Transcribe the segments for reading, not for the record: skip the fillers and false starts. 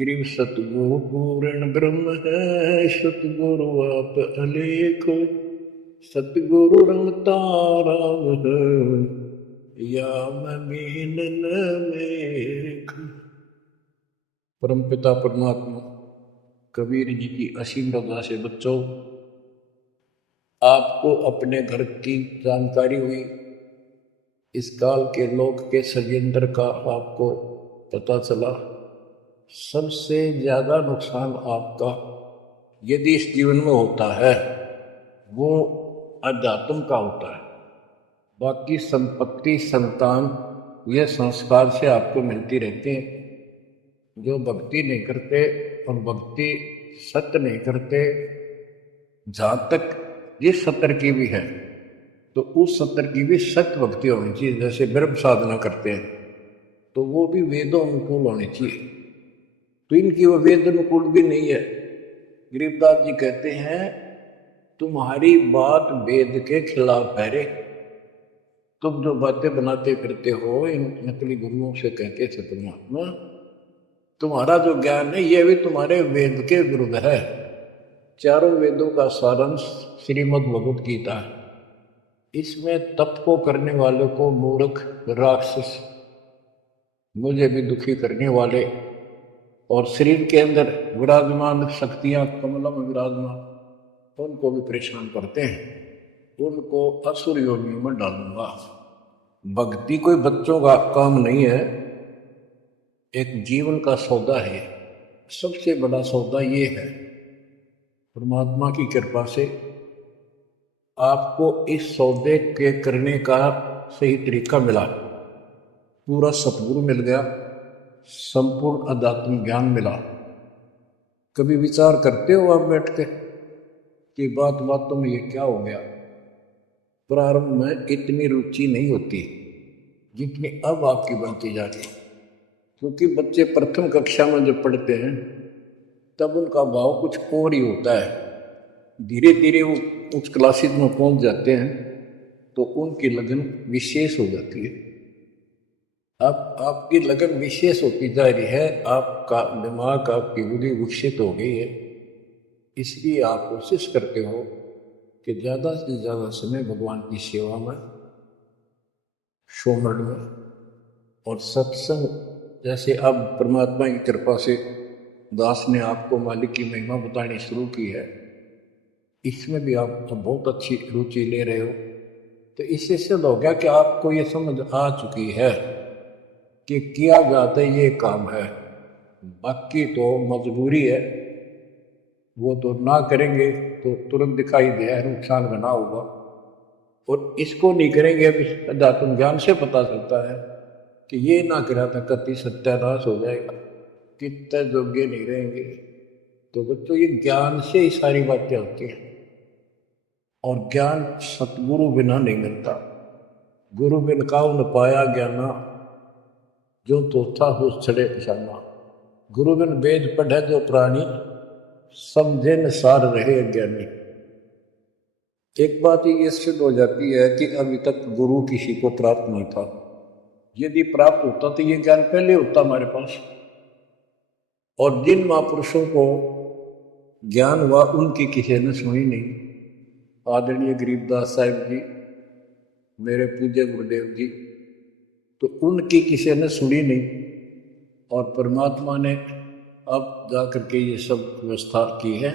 Grieve सतगुरु पूर्ण ब्रह्म है, सतगुरु आप अलेख, सतगुरु रंगता राम है, या मैं मीनन मेख। परमपिता परमात्मा कबीर जी की असीम रजा से बच्चों, आपको अपने घर की जानकारी हुई, इस काल के लोक के षड्यंत्र का आपको पता चला। सबसे ज्यादा नुकसान आपका यदि इस जीवन में होता है वो अध्यात्म का होता है। बाकी संपत्ति संतान ये संस्कार से आपको मिलती रहती है। जो भक्ति नहीं करते और भक्ति सत्य नहीं करते, जहां तक जिस सत्र की भी है तो उस सत्र की भी सत्य भक्ति होनी चाहिए। जैसे ब्रह्म साधना करते हैं तो वो भी वेदों अनुकूल होनी चाहिए, तो इनकी वो वेद अनुकूल भी नहीं है। गरीबदास जी कहते हैं तुम्हारी बात वेद के खिलाफ है रे, तुम जो बातें बनाते फिरते हो इन नकली गुरुओं से कहते थे परमात्मा, तुम्हारा जो ज्ञान है ये भी तुम्हारे वेद के विरुद्ध है। चारों वेदों का सारांश श्रीमद् भगवत गीता है। इसमें तप को करने वालों को मूर्ख, राक्षस, मुझे भी दुखी करने वाले और शरीर के अंदर विराजमान शक्तियां कमलों में विराजमान उनको भी परेशान करते हैं, उनको असुर योनियों में डालूंगा। भक्ति कोई बच्चों का काम नहीं है, एक जीवन का सौदा है। सबसे बड़ा सौदा ये है, परमात्मा की कृपा से आपको इस सौदे के करने का सही तरीका मिला। पूरा सतगुरु मिल गया, संपूर्ण अध्यात्म ज्ञान मिला। कभी विचार करते हो आप बैठ के कि बात बातों में ये क्या हो गया? प्रारंभ में इतनी रुचि नहीं होती जितनी अब आपकी बनती जा रही, क्योंकि बच्चे प्रथम कक्षा में जब पढ़ते हैं तब उनका भाव कुछ और ही होता है। धीरे धीरे वो उस क्लासेज में पहुंच जाते हैं तो उनकी लगन विशेष हो जाती है। अब आपकी लगन विशेष होती जा रही है, आपका दिमाग, आपकी बुद्धि विकसित हो गई है। इसलिए आप कोशिश करते हो कि ज़्यादा से ज़्यादा समय भगवान की सेवा में, सुमरण में और सत्संग। जैसे अब परमात्मा की कृपा से दास ने आपको मालिक की महिमा बतानी शुरू की है, इसमें भी आप बहुत अच्छी रुचि ले रहे हो। तो इससे सिद्ध हो गया कि आपको ये समझ आ चुकी है कि किया जाता ये काम है, बाकी तो मजबूरी है। वो तो ना करेंगे तो तुरंत दिखाई दे नुकसान बना होगा, और इसको नहीं करेंगे। अब अध्यात्म ज्ञान से पता चलता है कि ये ना करा था कति सत्यानाश हो जाएगा, कितने योग्य नहीं रहेंगे। तो बच्चों ये ज्ञान से ही सारी बातें होती हैं, और ज्ञान सतगुरु बिना नहीं मिलता। गुरु बिन काऊ न पाया ज्ञाना, जो तोथा हो छड़े किसाना। गुरु बिन वेद पढ़े जो प्राणी, समझे न सार रहे अज्ञानी। एक बात ये सिद्ध हो जाती है कि अभी तक गुरु किसी को प्राप्त नहीं था। यदि प्राप्त होता तो ये ज्ञान पहले होता हमारे पास। और जिन महापुरुषों को ज्ञान हुआ उनकी किसी ने सुनी नहीं। आदरणीय गरीबदास साहिब जी, मेरे पूज्य गुरुदेव जी, तो उनकी किसी ने सुनी नहीं। और परमात्मा ने अब जाकर के ये सब व्यवस्था की है।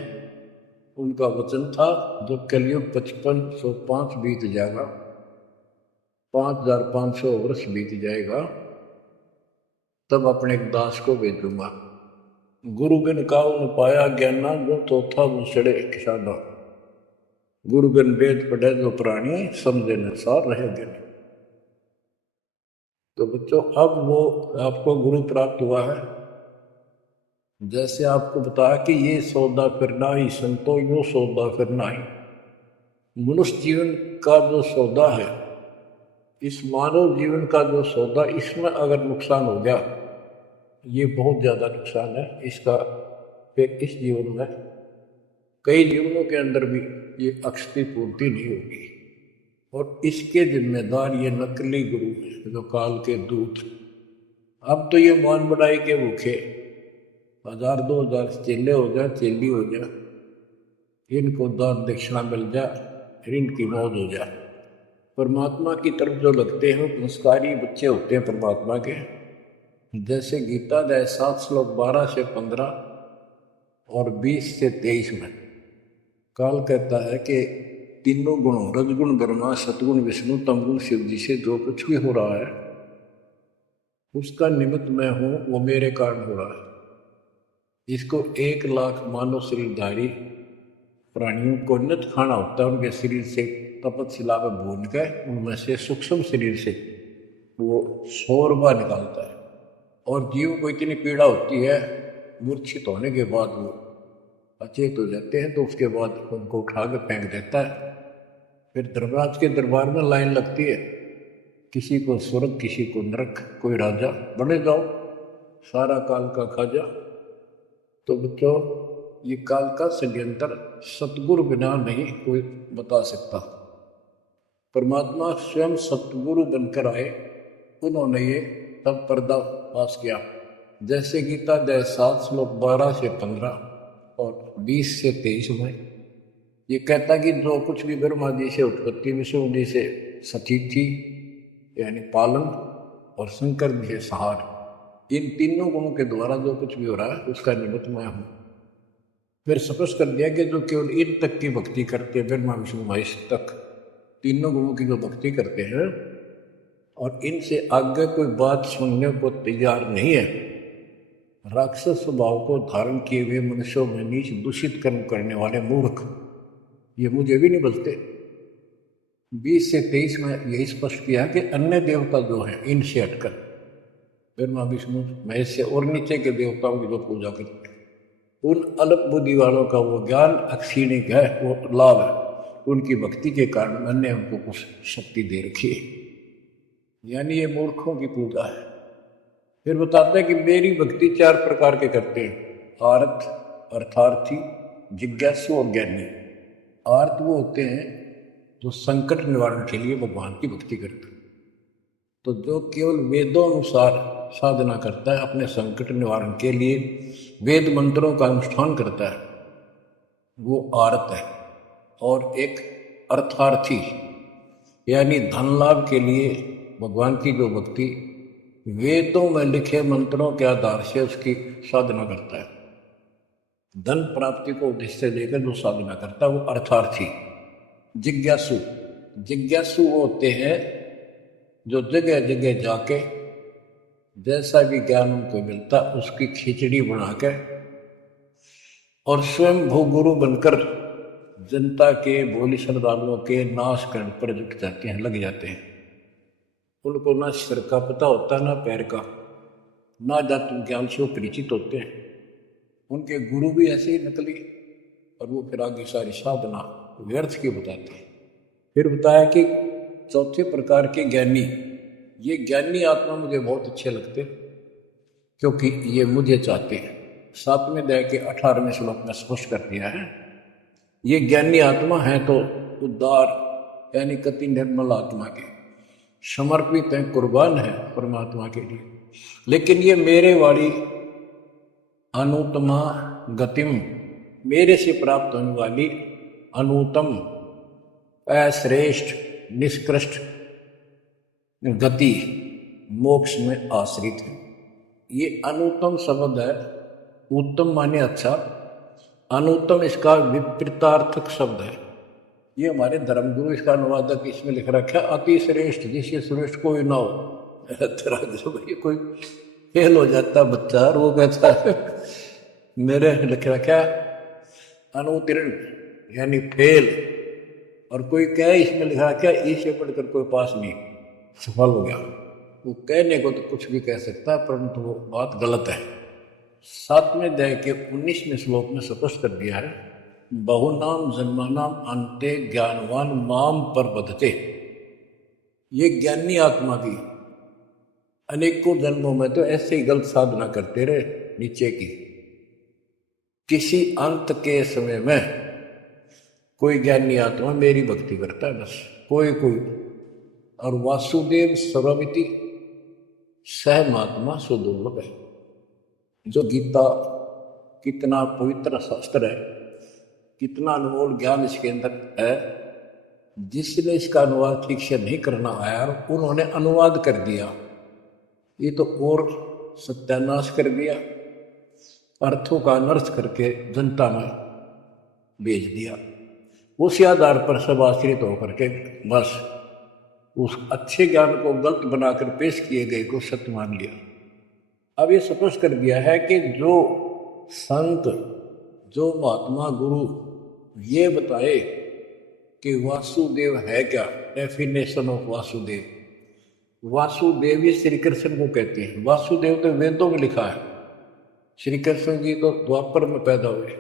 उनका वचन था जब कलयुग 5505 बीत जाएगा, 5500 वर्ष बीत जाएगा, तब अपने दास को भेजूंगा। गुरु बिन काऊ न पाया ज्ञाना, जो तोथा वो सड़े किसाना। गुरु बिन वेद पढ़े जो प्राणी, समझे न सार रहे ज्ञानी। तो बच्चों अब वो आपको गुरु प्राप्त हुआ है। जैसे आपको बताया कि ये सौदा फिरना ही संतो, यो सौदा फिरना ही। मनुष्य जीवन का जो सौदा है, इस मानव जीवन का जो सौदा, इसमें अगर नुकसान हो गया, ये बहुत ज़्यादा नुकसान है इसका। फिर इस जीवन में कई जीवनों के अंदर भी ये अक्षति पूर्ति नहीं होगी, और इसके जिम्मेदार ये नकली गुरु हैं जो काल के दूत। अब तो ये मान बढ़ाई के भूखे, 1000 2000 चेले हो जाए, चेली हो जाए, इनको दान दक्षिणा मिल जाए, इनकी मौज हो जाए। परमात्मा की तरफ जो लगते हैं वो संस्कारी बच्चे होते हैं परमात्मा के। जैसे गीता अध्याय 7 श्लोक 12 से 15 और 20 से 23 में काल कहता है कि तीनों गुणों रजगुण ब्रह्मा, सतगुण विष्णु, तमगुण शिव जी से जो कुछ भी हो रहा है उसका निमित्त मैं हूं, वो मेरे कारण हो रहा है। इसको 1 लाख मानव शरीरधारी प्राणियों को नित खाना होता है, उनके शरीर से तपतशिला में भून के उनमें से सूक्ष्म शरीर से वो शोरबा निकालता है। और जीव को इतनी पीड़ा होती है, मूर्छित होने के बाद वो अचेत हो जाते हैं, तो उसके बाद उनको उठा के फेंक देता है। फिर धर्मराज के दरबार में लाइन लगती है, किसी को स्वर्ग, किसी को नरक, कोई राजा, बने जाओ, सारा काल का खाजा। तो बच्चों, ये काल का षड्यंत्र सतगुरु बिना नहीं कोई बता सकता। परमात्मा स्वयं सतगुरु बनकर आए, उन्होंने ये तब पर्दा पास किया। जैसे गीता अध्याय 7 श्लोक 12 से 15 और 20 से 23 में ये कहता कि जो कुछ भी ब्रह्मा जी से उत्पत्ति, विष्णु जी से सतीथि यानी पालन, और शंकर जी से सहार, इन तीनों गुणों के द्वारा जो कुछ भी हो रहा है उसका निमित्त मैं हूँ। फिर स्पष्ट कर दिया कि जो केवल इन तक की भक्ति करते हैं, ब्रह्मा विष्णु महेश तक तीनों गुणों की जो भक्ति करते हैं और इनसे आगे कोई बात सुनने को तैयार नहीं है, राक्षस स्वभाव को धारण किए हुए मनुष्यों में नीच दूषित कर्म करने वाले मूर्ख, ये मुझे भी नहीं बचते। 20 से 23 में यही स्पष्ट किया कि अन्य देवता जो हैं इनसे हटकर ब्रह्मा विष्णु महेश से और नीचे के देवताओं की जो पूजा करते हैं, उन अल्प बुद्धि वालों का वो ज्ञान अक्षीणिक है, वो लाभ है, उनकी भक्ति के कारण मैंने उनको कुछ शक्ति दे रखी है, यानी ये मूर्खों की पूजा है। फिर बताते हैं कि मेरी भक्ति 4 प्रकार के करते हैं, आर्त, अर्थार्थी, जिज्ञासु और ज्ञानी। आर्त वो होते हैं जो संकट निवारण के लिए भगवान की भक्ति करते हैं। तो जो केवल वेदों अनुसार साधना करता है, अपने संकट निवारण के लिए वेद मंत्रों का अनुष्ठान करता है, वो आर्त है। और एक अर्थार्थी यानी धन लाभ के लिए भगवान की जो भक्ति वेदों में लिखे मंत्रों के आधार से उसकी साधना करता है, धन प्राप्ति को उद्देश्य लेकर जो साधना करता है वो अर्थार्थी। जिज्ञासु, जिज्ञासु वो होते हैं जो जगह जगह जाके जैसा भी ज्ञान उनको मिलता उसकी खिचड़ी बना के और स्वयं भूगुरु बनकर जनता के भोली श्रद्धालुओं के नाश करने पर जुट जाते हैं, लग जाते हैं। उनको ना सिर का पता होता, ना पैर का, ना जातु ज्ञान से वो परिचित होते हैं। उनके गुरु भी ऐसे ही नकली, और वो फिर आगे सारी साधना व्यर्थ की बताते हैं। फिर बताया कि चौथे प्रकार के ज्ञानी, ये ज्ञानी आत्मा मुझे बहुत अच्छे लगते क्योंकि ये मुझे चाहते हैं। 7वें अध्याय के 18वें श्लोक में स्पष्ट कर दिया है, ये ज्ञानी आत्मा है तो उदार यानी कति निर्मल आत्मा के, समर्पित हैं, कुर्बान है परमात्मा के लिए। लेकिन ये मेरे वाली अनुत्तमा गतिम, मेरे से प्राप्त होने वाली अनुत्तम, अश्रेष्ठ, निष्कृष्ट गति मोक्ष में आश्रित है। ये अनुत्तम शब्द है, उत्तम माने अच्छा, अनुत्तम इसका विपरीतार्थक शब्द है। ये हमारे धर्मगुरु इसका अनुवादक इसमें लिख रखा है, अति श्रेष्ठ, जिससे श्रेष्ठ कोई ना हो। तेरा भाई कोई फेल हो जाता बच्चा और वो कहता है मेरे लिख रखा अनुत्तीर्ण यानी फेल, और कोई कहे इसमें लिखा क्या इसे पढ़कर कोई पास नहीं, सफल हो गया। वो कहने को तो कुछ भी कह सकता है, परंतु वो बात गलत है। 7वें अध्याय के 19वें श्लोक में स्पष्ट कर दिया है, बहुनाम जन्मानाम अंते ज्ञानवान माम पर बधते। ये ज्ञानी आत्मा भी अनेकों जन्मों में तो ऐसे ही गलत साधना करते रहे नीचे की, किसी अंत के समय में कोई ज्ञानी आत्मा मेरी भक्ति करता है, बस कोई कोई। और वासुदेव सर्वमिति सहमात्मा सुदुर्लभ है, जो गीता कितना पवित्र शास्त्र है, कितना अनमोल ज्ञान इसके अंदर है। जिसने इसका अनुवाद ठीक से नहीं करना आया उन्होंने अनुवाद कर दिया, ये तो और सत्यानाश कर दिया, अर्थों का अनर्थ करके जनता में भेज दिया। उसी आधार पर सब आश्रित होकर के बस उस अच्छे ज्ञान को गलत बनाकर पेश किए गए को सत्य मान लिया। अब ये स्पष्ट कर दिया है कि जो संत, जो महात्मा गुरु ये बताए कि वासुदेव है क्या, डेफिनेशन ऑफ वासुदेव। वासुदेव ही श्री कृष्ण को कहते हैं। वासुदेव तो वेदों में लिखा है, श्री कृष्ण जी तो द्वापर में पैदा हुए।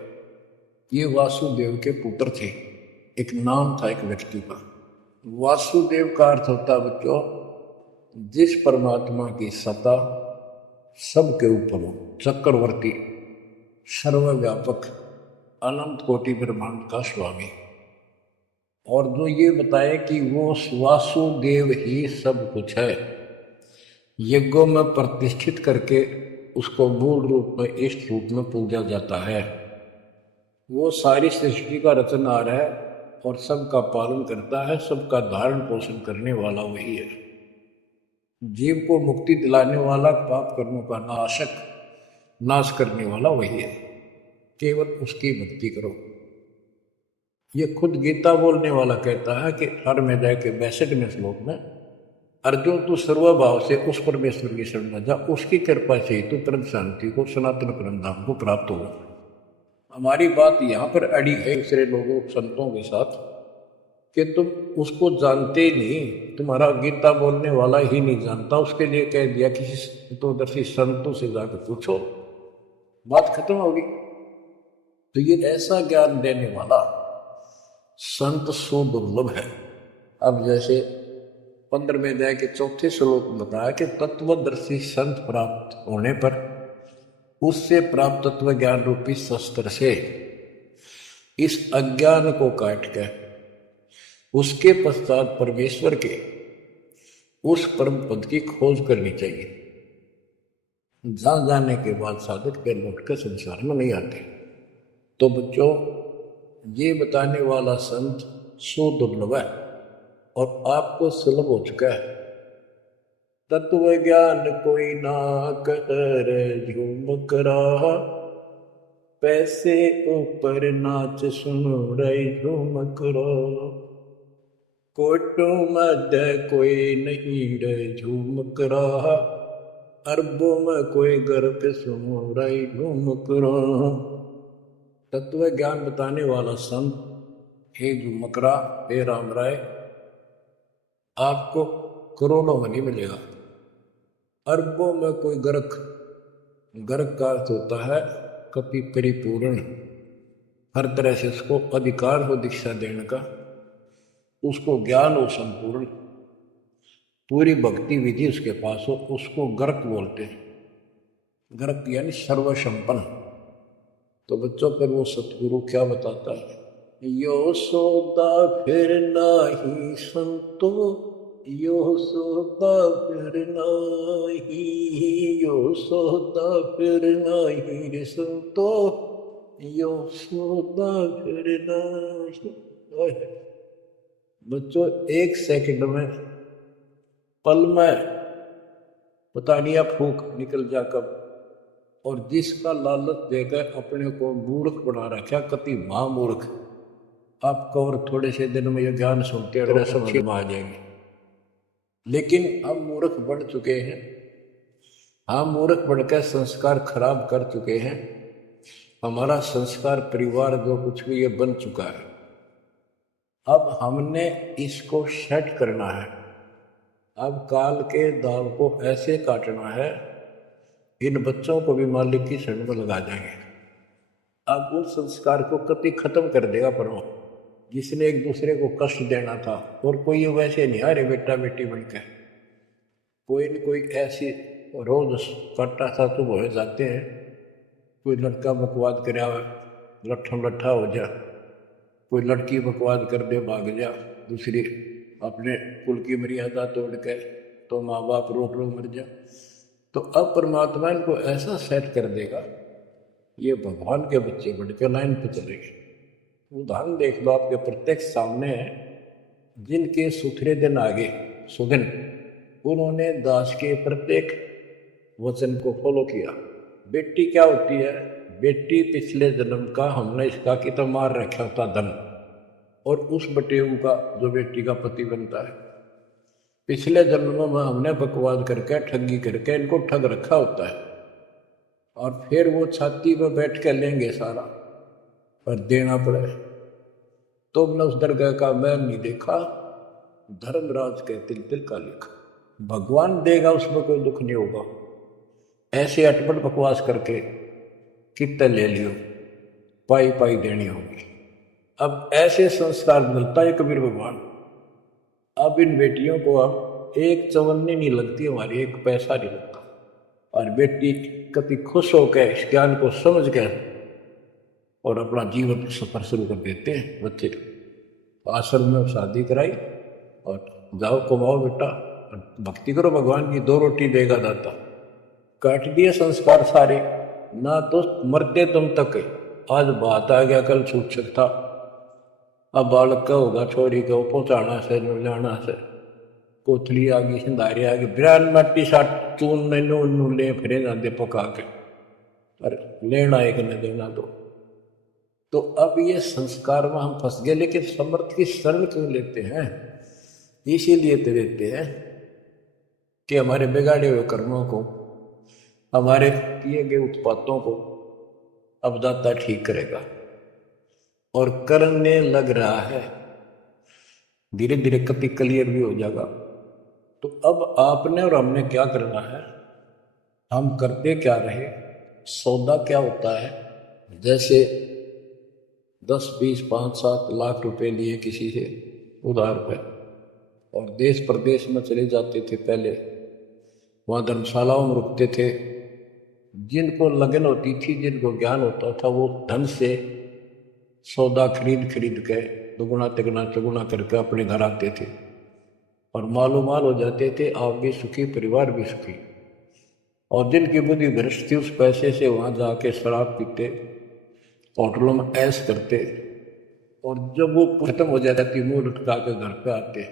ये वासुदेव के पुत्र थे, एक नाम था एक व्यक्ति का। वासुदेव का अर्थ होता बच्चों, जिस परमात्मा की सत्ता सबके ऊपर हो, चक्रवर्ती, सर्वव्यापक, अनंत कोटि ब्रह्मांड का स्वामी। और जो ये बताए कि वो वासुदेव ही सब कुछ है, यज्ञों में प्रतिष्ठित करके उसको मूल रूप में इष्ट रूप में पूजा जाता है। वो सारी सृष्टि का रचनहार है और सबका पालन करता है, सबका धारण पोषण करने वाला वही है। जीव को मुक्ति दिलाने वाला, पाप कर्मों का नाशक, नाश करने वाला वही है। केवल उसकी भक्ति करो। ये खुद गीता बोलने वाला कहता है कि हर में जाए के 62वें श्लोक में, अर्जुन तू सर्वभाव से उस परमेश्वर की शरण में जा, उसकी कृपा से ही तू परम शांति को, सनातन परम धाम को प्राप्त होगा। हमारी बात यहाँ पर अड़ी है दूसरे लोगों संतों के साथ कि तुम उसको जानते ही नहीं, तुम्हारा गीता बोलने वाला ही नहीं जानता, उसके लिए कह दिया किसी तत्वदर्शी संतों से जाकर पूछो, बात खत्म होगी। तो ये ऐसा ज्ञान देने वाला संत सुदुर्लभ है। अब जैसे 15वें अध्याय के 4थे श्लोक में बताया कि तत्वदर्शी संत प्राप्त होने पर उससे प्राप्त तत्व ज्ञान रूपी शस्त्र से इस अज्ञान को काट के उसके पश्चात परमेश्वर के उस परम पद की खोज करनी चाहिए। जहां जाने के बाद साधक के लौट कर संसार में नहीं आते। तो बच्चों, ये बताने वाला संत सुदुर्लभ है और आपको सुलभ हो चुका है। तत्व ज्ञान कोई ना कर झूम करा, पैसे ऊपर नाच सुन रही झूम करो, कोटो मध्य कोई नहीं रे झूम करा, अरबों में कोई गर्भ सुनो रे झूम करो। तत्व ज्ञान बताने वाला संत हे झूमकरा, हे राम राय, आपको करोड़ों में नहीं मिलेगा, अरबों में कोई गर्क। गर्क का अर्थ होता है कपि परिपूर्ण, हर तरह से उसको अधिकार हो दीक्षा देने का, उसको ज्ञान हो संपूर्ण, पूरी भक्ति विधि उसके पास हो, उसको गर्क बोलते हैं। गर्क यानी सर्वसंपन्न। तो बच्चों पर वो सतगुरु क्या बताता है, यो सौदा फिर नाही संतो, यो सौदा फिर नाही, यो सौदा फिर नाही संतो, यो सौदा फिर नाही। बच्चों, एक सेकंड में, पल में पता नहीं आप फूक निकल जा कब, और जिसका लालच देकर अपने को मूर्ख बना रखा, कति महामूर्ख। आप कवर थोड़े से दिन में ये ज्ञान सुनते हैं समझ में आ जाएंगे। लेकिन हम मूर्ख बढ़ चुके हैं, हम मूर्ख बढ़कर संस्कार खराब कर चुके हैं। हमारा संस्कार परिवार जो कुछ भी ये बन चुका है। अब हमने इसको सेट करना है। अब काल के दाव को ऐसे काटना है, इन बच्चों को भी मालिक की शरण में लगा जाएंगे। अब उस संस्कार को कति खत्म कर देगा परम, जिसने एक दूसरे को कष्ट देना था। और कोई वैसे नहीं आ रहे बेटा बेटी बनकर, कोई न कोई ऐसी रोज कट्टा सा तो हो जाते हैं। कोई लड़का बकवाद कराया लट्ठम लट्ठा हो जा, कोई लड़की बकवाद कर दे भाग जा, दूसरी अपने कुल की मर्यादा तोड़ के तो माँ बाप रोक लो मर जा। तो अब परमात्मा इनको ऐसा सेट कर देगा ये भगवान के बच्चे बढ़ के लाइन पे चले गए। उदाहरण देख लो, आपके प्रत्यक्ष सामने है। जिनके सुथरे दिन आगे सुदिन, उन्होंने दास के प्रत्येक वचन को फॉलो किया। बेटी क्या होती है? बेटी पिछले जन्म का हमने इसका कि तो मार रखा होता धन, और उस बटेऊ का जो बेटी का पति बनता है, पिछले जन्म में हमने बकवाद करके ठगी करके इनको ठग रखा होता है, और फिर वो छाती पर बैठ के लेंगे सारा, पर देना पड़े। तुमने उस दरगाह का मैल नहीं देखा, धर्मराज के तिल तिल का लिखा। भगवान देगा, उसमें कोई दुख नहीं होगा। ऐसे अटपट बकवास करके कितने ले लियो, पाई पाई देनी होगी। अब ऐसे संस्कार मिलता है कबीर भगवान। अब इन बेटियों को अब एक चवन्नी नहीं लगती हमारी, एक पैसा नहीं लगता। और बेटी कभी खुश होकर इस ज्ञान को समझ कर और अपना जीवन सफर शुरू कर देते हैं। बच्चे आश्रम में शादी कराई और जाओ कमाओ बेटा, भक्ति करो भगवान की, 2 रोटी देगा दाता। काट दिए संस्कार सारे, ना तो मरते तुम तक। आज बात आ गया, कल छूट सकता। अब बालक का होगा, छोरी का पहुंचाना से जाना से, कोथली आ गई, सिंधारी आ गई, बिरान मट्टी साट चून नू ले फिरे जाते पका के, अरे लेना एक न देना दो। तो अब ये संस्कार में हम फंस गए। लेकिन समर्थ की शरण क्यों लेते हैं? इसीलिए तो लेते हैं कि हमारे बिगाड़े हुए कर्मों को, हमारे किए गए उत्पातों को अब दाता ठीक करेगा, और करने लग रहा है। धीरे धीरे कति क्लियर भी हो जाएगा। तो अब आपने और हमने क्या करना है? हम करते क्या रहे? सौदा क्या होता है? जैसे 10, 20, 5, 7 लाख रुपए लिए किसी से उधार पे, और देश प्रदेश में चले जाते थे। पहले वहाँ धर्मशालाओं में रुकते थे। जिनको लगन होती थी, जिनको ज्ञान होता था, वो धन से सौदा खरीद खरीद के दुगुना तिगुना चौगुना करके अपने घर आते थे, और मालो माल हो जाते थे। आप भी सुखी, परिवार भी सुखी। और जिनकी बुद्धि भ्रष्ट थी, उस पैसे से वहाँ जाके शराब पीते, होटलों में ऐश करते, और जब वो खत्म हो जाता थी, मुंह लटका के घर पे आते।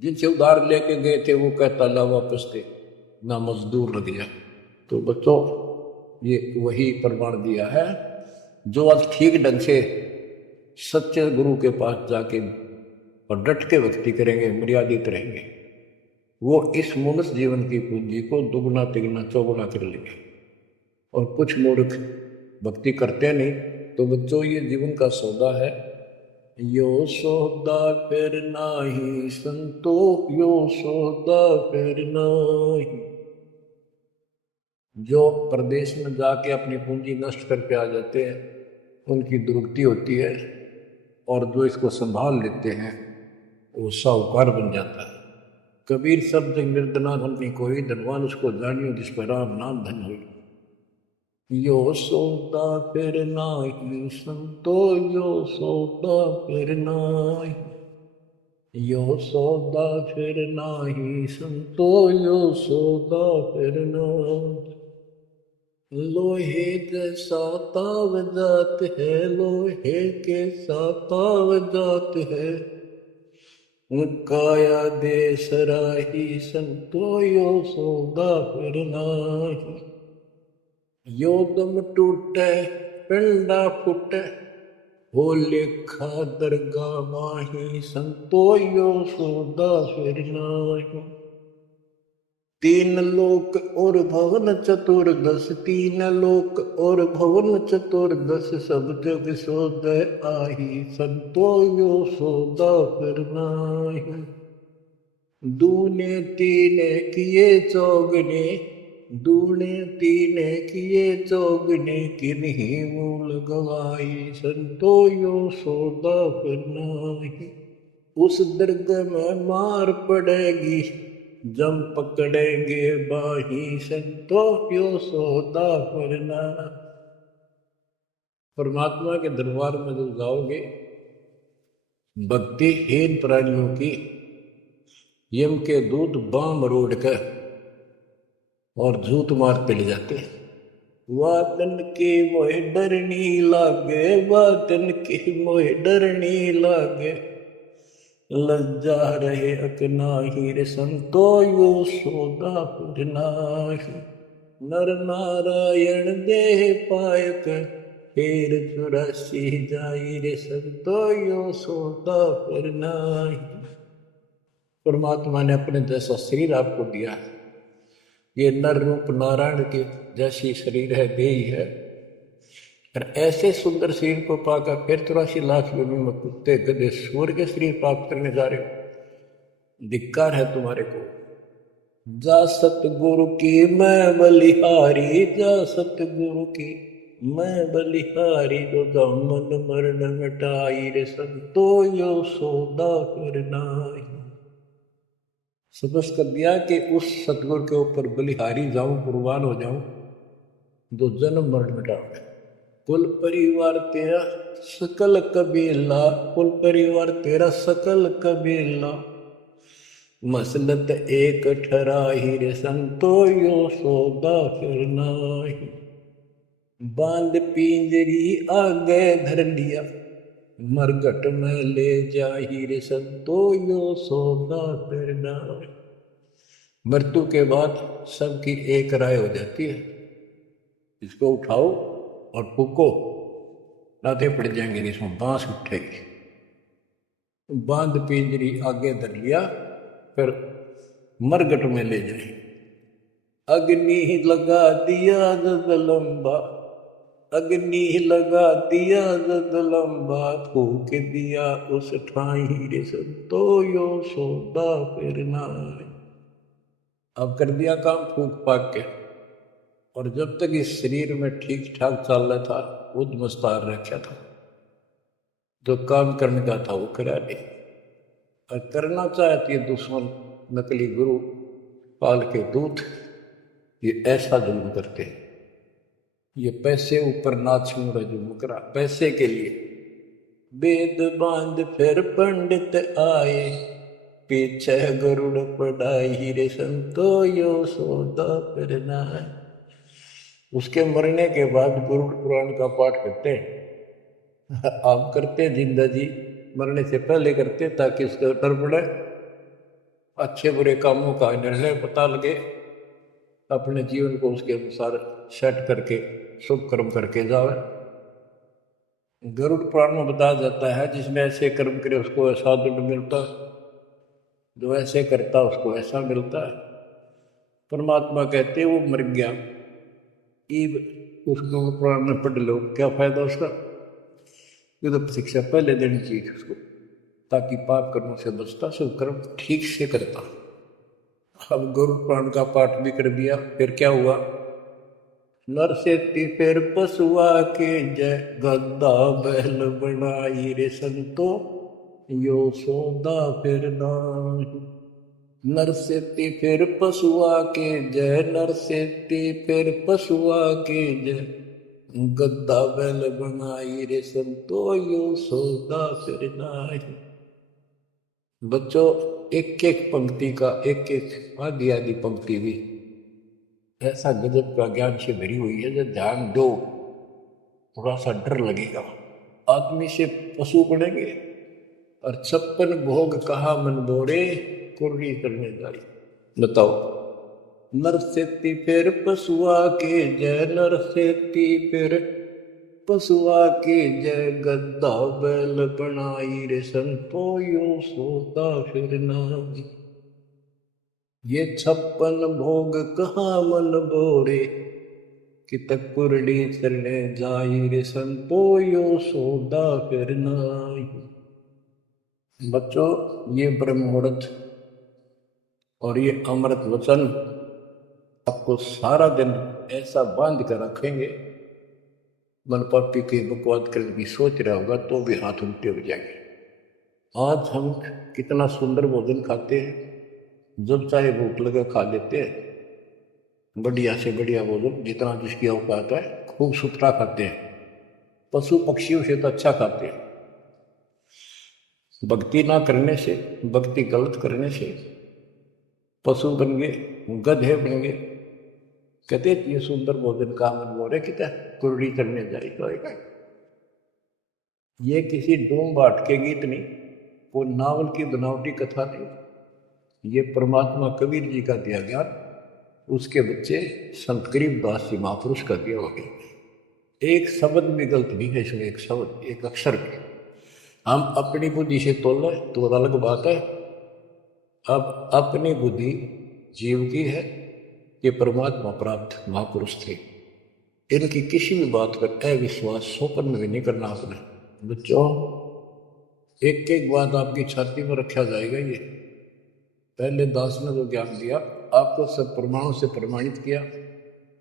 जिनसे उधार लेके गए थे वो कहता ला वापस थे, ना मजदूर लग गया। तो बच्चों, ये वही प्रमाण दिया है जो आज ठीक ढंग से सच्चे गुरु के पास जाके और डट के भक्ति करेंगे, मर्यादित रहेंगे, वो इस मनुष्य जीवन की पूंजी को दुगुना तिगुना चौगुना कर लेंगे। और कुछ मूर्ख भक्ति करते नहीं। तो बच्चों, ये जीवन का सौदा है। यो सौदा फिर नाही संतो, यो सौदा फिर नाही। जो प्रदेश में जाके अपनी पूंजी नष्ट करके आ जाते हैं, उनकी दुर्गति होती है, और जो इसको संभाल लेते हैं वो साहूकार बन जाता है। कबीर शब्द निर्धना धन नहीं कोई, धनवान उसको जानियो जिस पर राम नाम धन हो। यो सौदा फिर नाही संतो, यो सौदा फिर नाही। यो सौदा फिर नाही संतो, यो सौदा फिर नाही। लोहे जैसा ताव जात है, लोहे के साताव जात है। काया दे सराही संतो, यो सौदा फिर नाही। यो दम टूटे पिंडा फुटे, हो लेखा दरगाह माही संतो, यो सौदा फिर नाही। 3 लोक और भवन चतुर्दश, 3 लोक और भवन चतुर्दश, सब जग सोदय आही संतो, यो सौदा फिर नाही। दूने तीने किए चौगने, दूने तीने किए चौगने, किन्हीं मूल गवाई संतो, यो सौदा फिर नाही। उस दरगाह में मार पड़ेगी, जम पकड़ेंगे बाही संतो, यो सौदा फिर नाही। परमात्मा के दरबार में जब जाओगे, भक्तिहीन प्राणियों की यम के दूत बाम रोड कर और झूठ मारते ले जाते। वातन के मोहे डरनी लागे, वातन के मोहे डरनी लागे, लज्जा रहे अकनाही रे संतो यो सोदा फिर नाही। नर नारायण देह पायक फेर 84 जाई रे संतो यो सोदा फिर नाही। परमात्मा ने अपने जैसा शरीर आपको दिया है, ये नर रूप नारायण के जैसी शरीर है, देही है, और ऐसे सुंदर शरीर को पाकर फिर 84 लाख योनि में कुत्ते गधे सूर के शरीर प्राप्त करने जा रहे हो, धिक्कार है तुम्हारे को। जा सतगुरु की मैं बलिहारी, जा सतगुरु की मैं बलिहारी, जो मन मरण मिटाई रे संतो यो सौदा फिर नाही। समझ कर दिया कि उस सतगुरु के ऊपर बलिहारी जाऊं, कुर्बान हो जाऊं, जो जन्म मरण मिटाओगे। कुल परिवार तेरा सकल कबीला, कुल परिवार तेरा सकल कबीला, मसलत एक ठराही रे संतो यो सौदा फिर नाही। बांध पिंजरी आगे धर लिया, मरघट में ले जाही रे संतो यो सौदा फिर नाही। मृत्यु के बाद सबकी एक राय हो जाती है, इसको उठाओ और फूको, लाते पड़ जाएंगे, इसमें बांस उठेगी। बांध पिंजरी आगे धर लिया, फिर मरघट में ले जाए। अग्नि लगा दिया जद लंबा, अग्नि लगा दिया जद लंबा, फूक दिया उस ठाई रे संतो यो सौदा फिर नाही। अब कर दिया काम फूक पाक के, और जब तक इस शरीर में ठीक ठाक चल रहा था, उद मुस्तार रखा था, जो काम करने का था वो करा नहीं, और करना चाहती है दुश्मन नकली गुरु पाल के दूत, ये ऐसा जुल्म करते हैं। ये पैसे ऊपर नाच मुड़ा जो मुकरा पैसे के लिए। वेद बांध फिर पंडित आए, पीछे गरुड़ पढ़ाई रे संतो यो सौदा फिर नाही। उसके मरने के बाद गरुड़ पुराण का पाठ करते हैं। आप करते जिंदा जी, मरने से पहले करते ताकि उसका डर पड़े, अच्छे बुरे कामों का निर्णय पता लगे, अपने जीवन को उसके अनुसार सेट करके शुभ कर्म करके जावे। गरुड़ पुराण में बताया जाता है, जिसने ऐसे कर्म करे उसको ऐसा दंड मिलता है, जो ऐसे करता उसको ऐसा मिलता है। परमात्मा कहते वो मर गया, ईब उसको पुराण में पढ़ लो, क्या फायदा उसका। ये तो शिक्षा पहले देनी चाहिए उसको, ताकि पाप कर्मों से बचता, शुभ कर्म ठीक से करता। अब गरुड़ पुराण का पाठ भी कर दिया, फिर क्या हुआ। नर सेती फिर पशुआ के जय, गद्दा बैल बनाई रे संतो यो सौदा फिर नाही। नर सेती फिर पशुआ के जय, नर सेती फिर पशुआ के जय, गद्दा बैल बनाई रे संतो यो सौदा फिर नाही। बच्चों, एक एक पंक्ति का एक एक आधी आधी पंक्ति भी ऐसा गजब का ज्ञान से भरी हुई है, जो ध्यान दो थोड़ा सा डर लगेगा। आदमी से पशु पड़ेंगे, और 56 भोग कहा मन बोरे, कुर्री करने जारी। बताओ, नर सेती फिर पशुआ के जय, नर सेती फिर पशुआ के जय, गद्दा बैल बनाई रे संतो यो सौदा फिर नाही। ये 56 भोग कहाँ मन बोरे, कित कुरडी चरणे जाई रे संतो यो सौदा फिर नाही। बच्चों, ये ब्रह्म मुहूर्त और ये अमृत वचन आपको सारा दिन ऐसा बांध कर रखेंगे, मन पापी के बकवाद करने की सोच रहा होगा तो भी हाथ उल्टे हो जाएंगे। आज हम कितना सुंदर भोजन खाते हैं, जब चाहे भूख लगे खा लेते हैं, बढ़िया से बढ़िया भोजन जितना जिसकी औकात है, खूब सुथरा खाते हैं, पशु पक्षियों से तो अच्छा खाते हैं। भक्ति ना करने से, भक्ति गलत करने से पशु बन गए, गधे बन गए, कहते ये सुंदर भोजन का मन मोरे किता कुरड़ी करने जाएगा। ये किसी डोम बाट के गीत नहीं, वो नावल की बनावटी कथा नहीं, ये परमात्मा कबीर जी का दिया ज्ञान, उसके बच्चे संत गरीबदास जी महापुरुष का दिया हो गया। एक शब्द भी गलत नहीं है इसमें, एक शब्द एक अक्षर भी। हम अपनी बुद्धि से तोल तो अलग बात है। अब अपनी बुद्धि जीव की है, ये परमात्मा प्राप्त महापुरुष थे, इनकी किसी भी बात पर अविश्वास सोपन में भी नहीं करना आपने। बच्चों एक एक बात आपकी छाती में रखा जाएगा। ये पहले दास ने जो ज्ञान दिया आपको सब प्रमाणों से प्रमाणित किया,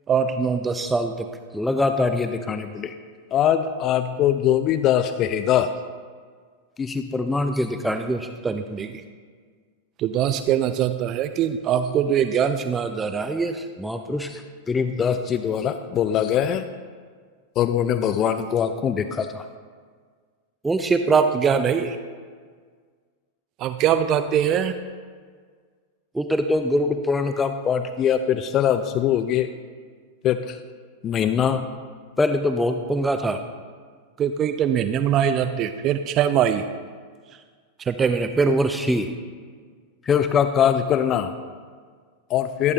8 9 10 साल तक लगातार ये दिखाने पड़े। आज आपको जो भी दास कहेगा किसी प्रमाण के दिखाने की आवश्यकता नहीं पड़ेगी। तो दास कहना चाहता है कि आपको जो ये ज्ञान सुनाया जा रहा है ये महापुरुष गरीबदास जी द्वारा बोला गया है, और उन्होंने भगवान को आंखों देखा था, उनसे प्राप्त ज्ञान है। अब क्या बताते हैं, उधर तो गरुड़ पुराण का पाठ किया, फिर श्राद्ध शुरू हो गए, फिर महीना, पहले तो बहुत पंगा था, कई तो महीने मनाए जाते, फिर 6 माही, छठे महीने, फिर वर्षी, फिर उसका काज करना, और फिर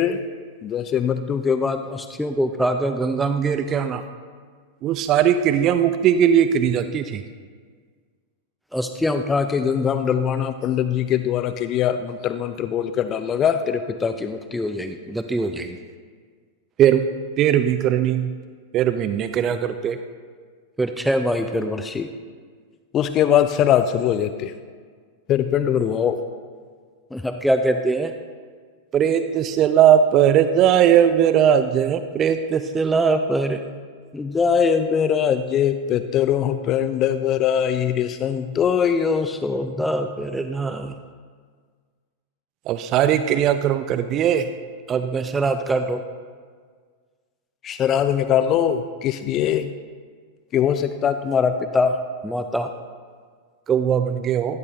जैसे मृत्यु के बाद अस्थियों को उठाकर गंगा में गिर के आना, वो सारी क्रिया मुक्ति के लिए करी जाती थी। अस्थियां उठा के गंगा में डलवाना, पंडित जी के द्वारा क्रिया मंत्र मंत्र बोलकर डाल लगा, तेरे पिता की मुक्ति हो जाएगी, गति हो जाएगी। फिर 13वीं करनी, फिर महीने करा करते, फिर 6 माही, फिर वर्षी, उसके बाद श्राद्ध शुरू हो जाते, फिर पिंड भरवाओ। अब क्या कहते हैं, प्रेत शिला पर जाय विराज, प्रेत शिला पर जाय विराजे, पितरों पिंड भराई रे संतो यो सौदा करना। अब सारी क्रियाक्रम कर दिए, अब मैं श्राद्ध काटो, श्राद्ध निकालो, किस लिए कि हो सकता तुम्हारा पिता माता कौआ बन गए हो,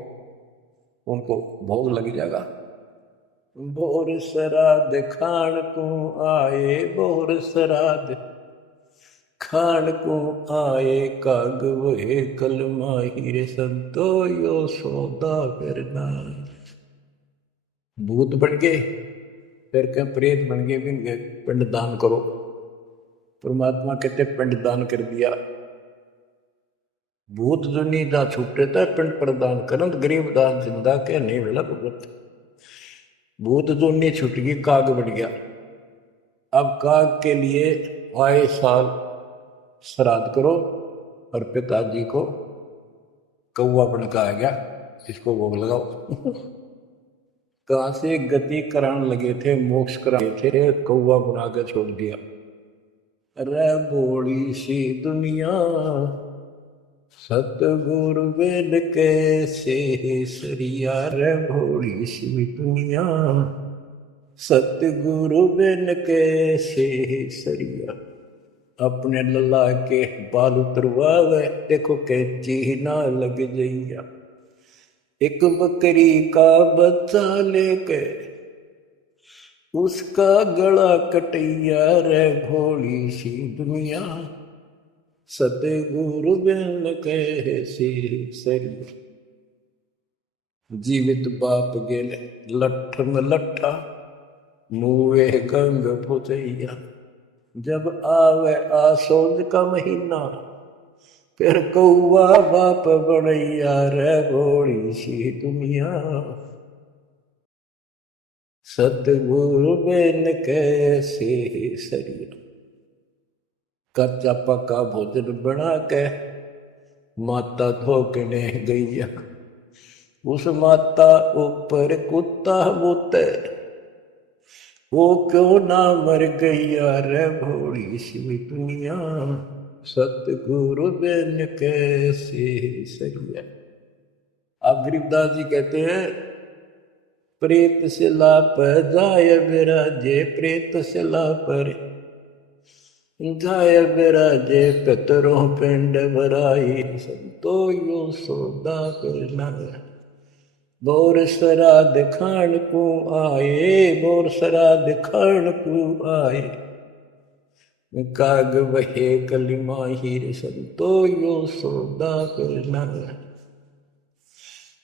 उनको भोग लग जाएगा। बोर श्राद्ध खान को आए, बोर श्राद्ध खान को आए, काग वहे कल माहिर संतो यो सौदा करना। भूत बन गए, फिर क्या प्रेत बन गए, भी पिंड दान करो। परमात्मा कहते पिंड दान कर दिया, भूत दुनी दा छूटे था पिंड प्रदान करंत, गरीबदास जिंदा के नहीं मिला भगवत। भूत दुनी छूट गई, काग बन गया। अब काग के लिए आए साल श्राद्ध करो, और पिताजी को कौआ बन का आ गया, इसको भोग लगाओ। कहाँ से गति कराने लगे थे, मोक्ष कराने थे, कौआ बना के छोड़ दिया। रे भोली सी दुनिया सतगुरु वेद कैसे सरिया, रे भोली सी दुनिया सतगुरु वेद कैसे सरिया। अपने लला के बाल उतरवावे, देखो कैची ना लग जइया। एक बकरी का बच्चा लेके उसका गला कटैया, रे भोली सी दुनिया सतगुरु बिन कैसे सरिया। जीवित बाप गेले लठ में लट्ठा, मुए गंग फुचैया। जब आवे आसोज का महीना, फिर कौआ बाप बनैया, रे भोली सी दुनिया सतगुरु बिन कैसे सरिया। कच्चा पक्का भोजन बना के माता धोकने गैया, उस माता ऊपर कुत्ता बोते, वो क्यों ना मर गैया, रे भोली सी दुनिया सतगुरु बिन कैसे सरिया। अब गरीबदास जी कहते हैं, प्रेत शिला पर जाय विराजे, प्रेत शिला पर जाय विराजे, पितरों पिंड भराई संतो यो सौदा करना। बोर श्राद्ध खान को आए, बोर श्राद्ध खान को आए, काग बहे कलिमा हीर संतो यो सौदा करना।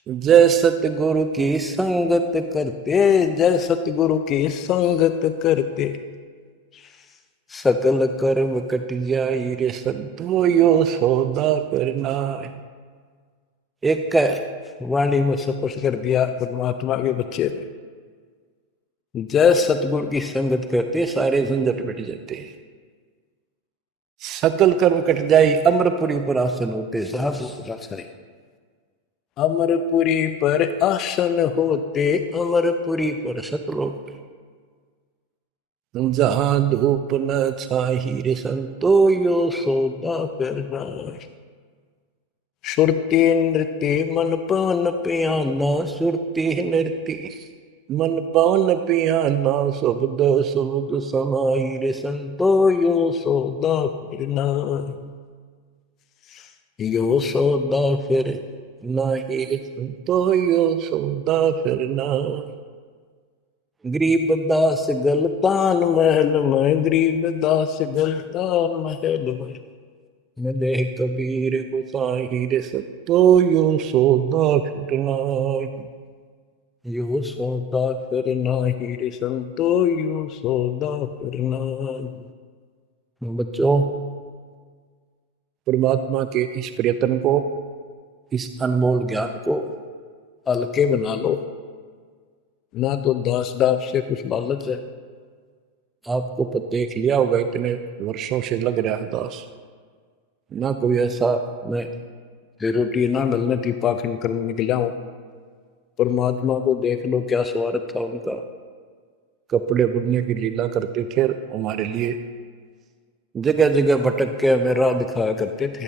जय सतगुरु की संगत करते, जय सतगुरु की संगत करते, सकल कर्म कट जाई रे संतो यो सौदा करना। एक वाणी में स्पष्ट कर दिया परमात्मा के बच्चे, जय सतगुरु की संगत करते सारे झंझट मिट जाते, सकल कर्म कट जाई, अमरपुरी पर आसन होते सारे। अमरपुरी पर आसन होते, अमरपुरी पर सतलोक, जहां धूप न छाही रे संतो यो सौदा करना। सुरती नृत्य मन पवन पियाना, सुरती नृत्य मन पवन पियाना, शब्द शब्द समाई रे संतो यो सौदा फिरना। यो सौदा फिर नाही रे संतो यो सौदा फिरना। गरीबदास गलतान महल में, गरीबदास गलतान महल में, मिले कबीर गुसाही रे सतो यो सौदा फिरना। यो सौदा फिरना ही रे संतो यो सौदा फिरना। बच्चों, परमात्मा के इस प्रयत्न को, इस अनमोल ज्ञान को हल्के बना लो। ना तो दास दास से कुछ लालच है, आपको देख लिया होगा इतने वर्षों से लग रहा है दास, ना कोई ऐसा मैं रोटी ना मिलने थी पाखंड करने निकला हूँ। परमात्मा को देख लो क्या स्वार्थ था उनका, कपड़े बुनने की लीला करते थे हमारे लिए, जगह जगह भटक के हमें राह दिखाया करते थे।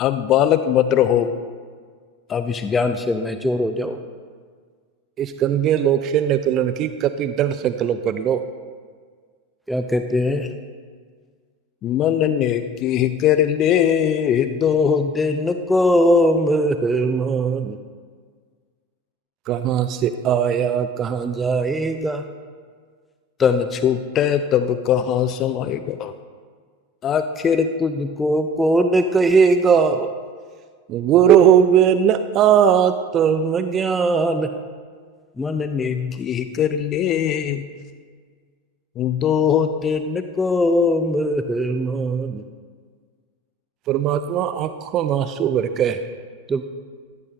अब बालक मत रहो, अब इस ज्ञान से मैच्योर हो जाओ, इस गंदे लोक से निकलने की कति दृढ़ संकल्प कर लो। क्या कहते हैं, मन ने की कर ले 2 दिन को मेहमान, कहाँ से आया कहाँ जाएगा, तन छूटे तब कहाँ समाएगा। आखिर तुझको कौन कहेगा, गुरु बिन आत्मज्ञान, मन ने की कर ले 2 दिन को मेहमान। परमात्मा आंखों में आंसू भर के तो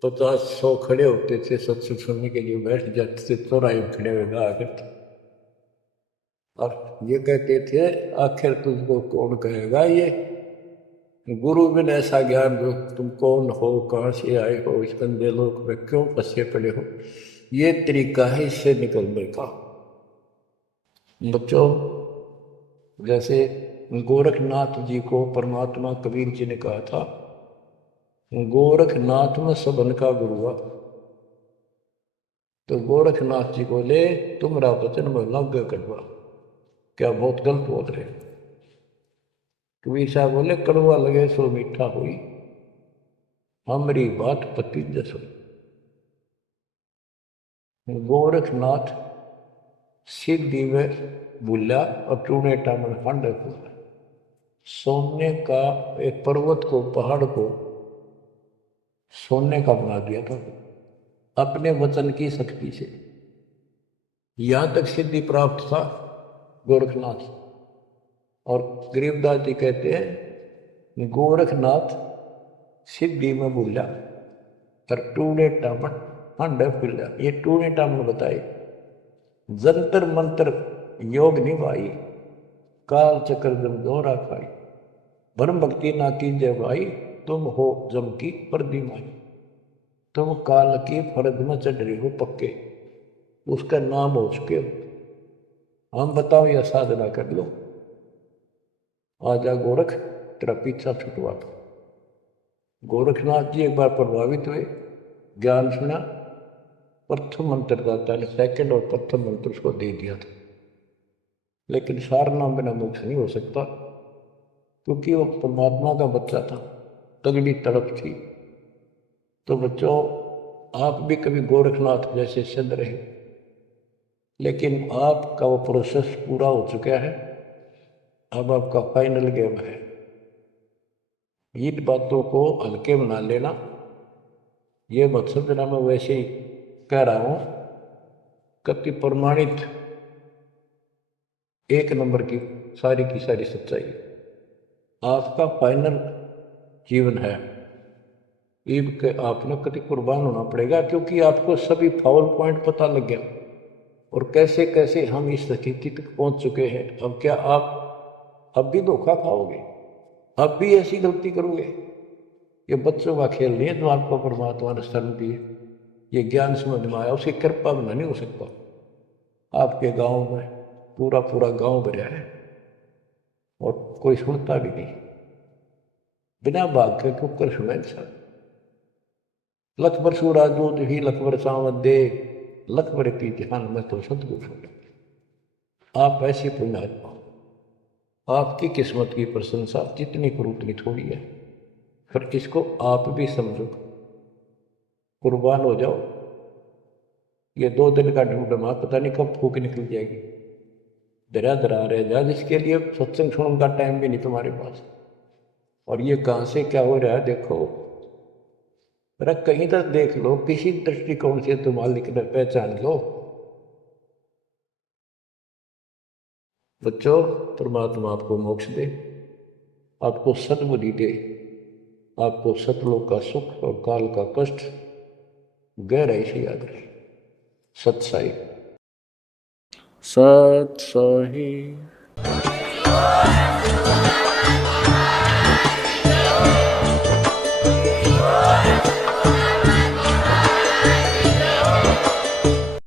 50-100 खड़े होते थे सत्संग सुनने के लिए, बैठ जाते थे चौराहे में खड़े हुए गाया करते, और ये कहते थे आखिर तुझको कौन कहेगा, ये गुरु बिन ऐसा ज्ञान जो तुम कौन हो, कहाँ से आए हो, इस गंदे लोक में क्यों फंसे पड़े हो, ये तरीका है इससे निकलने का। बच्चों, जैसे गोरखनाथ जी को परमात्मा कबीर जी ने कहा था, गोरखनाथ में सबन का गुरु हुआ, तो गोरखनाथ जी बोले तुम्हारा वचन में लग कड़वा, क्या बहुत गलत बोल रहे। कबीर साहब बोले कड़वा लगे सो मीठा हुई, हमारी बात पति जसो। गोरखनाथ सिद्धि में बुला और टूणे टामन खंड बोला, सोने का एक पर्वत को, पहाड़ को सोने का बना दिया था अपने वचन की शक्ति से। यहां तक सिद्धि प्राप्त था गोरखनाथ। और गरीबदास जी कहते हैं गोरखनाथ सिद्धि में भूला और टूणे टामन हंड फूला। ये टूणे टामन बताए, जंतर मंत्र योग निभाई, काल चक्र जम दोहरा खाई, ब्रह्म भक्ति ना कीजिए भाई, तुम हो जम की प्रतिमाई। तुम काल की फर्ज में चढ़ रहे हो पक्के, उसका नाम हो चुके हो, हम बताओ यह साधना कर लो, आजा गोरख तेरा पीछा छुटवा दो। गोरखनाथ जी एक बार प्रभावित हुए, ज्ञान सुना, प्रथम मंत्र दाता ने सेकंड और प्रथम मंत्र उसको दे दिया था, लेकिन सार नाम बिना मोक्ष नहीं हो सकता, क्योंकि वो परमात्मा का बच्चा था, तगड़ी तड़प थी। तो बच्चों, आप भी कभी गोरखनाथ जैसे सिद्ध रहे, लेकिन आपका वो प्रोसेस पूरा हो चुका है, अब आपका फाइनल गेम है। इन बातों को हल्के बना लेना, ये मत समझना मैं वैसे ही कह रहा हूं। कति प्रमाणित एक नंबर की सारी सच्चाई आपका फाइनल जीवन है। ईब के आपने कति कुर्बान होना पड़ेगा, क्योंकि आपको सभी फाउल पॉइंट पता लग गया और कैसे कैसे हम इस स्थिति तक पहुंच चुके हैं। अब क्या आप अब भी धोखा खाओगे? अब भी ऐसी गलती करोगे? ये बच्चों का खेल नहीं है जो आपको परमात्मा ने शरण दी है। ये ज्ञान समझ में आया, उसकी कृपा बिना नहीं हो सकता। आपके गांव में पूरा पूरा गांव भरा है और कोई सुनता भी नहीं। बिना भाग्य के ऊपर सुना इंसान। लख बरसू राजूत ही लख बरसावत दे, लख बरती ध्यान में तो सदगुरु। आप ऐसे पुण्यात्मा, आपकी किस्मत की प्रशंसा जितनी करूँ उतनी थोड़ी है। फिर इसको आप भी समझो, कुर्बान हो जाओ। ये 2 दिन का ढूंढमा पता नहीं कब फूक निकल जाएगी। दरा दरा रह जा, जिसके लिए सत्संग सुनने का टाइम भी नहीं तुम्हारे पास। और ये कहाँ से क्या हो रहा है देखो, जरा कहीं तक देख लो, किसी दृष्टिकोण से तुम मालिक ने पहचान लो। बच्चों, परमात्मा आपको मोक्ष दे, आपको सद्बुद्धि दे, आपको सतलोक का सुख और काल का कष्ट गहराई से याद रहे। सत साई। सत साई।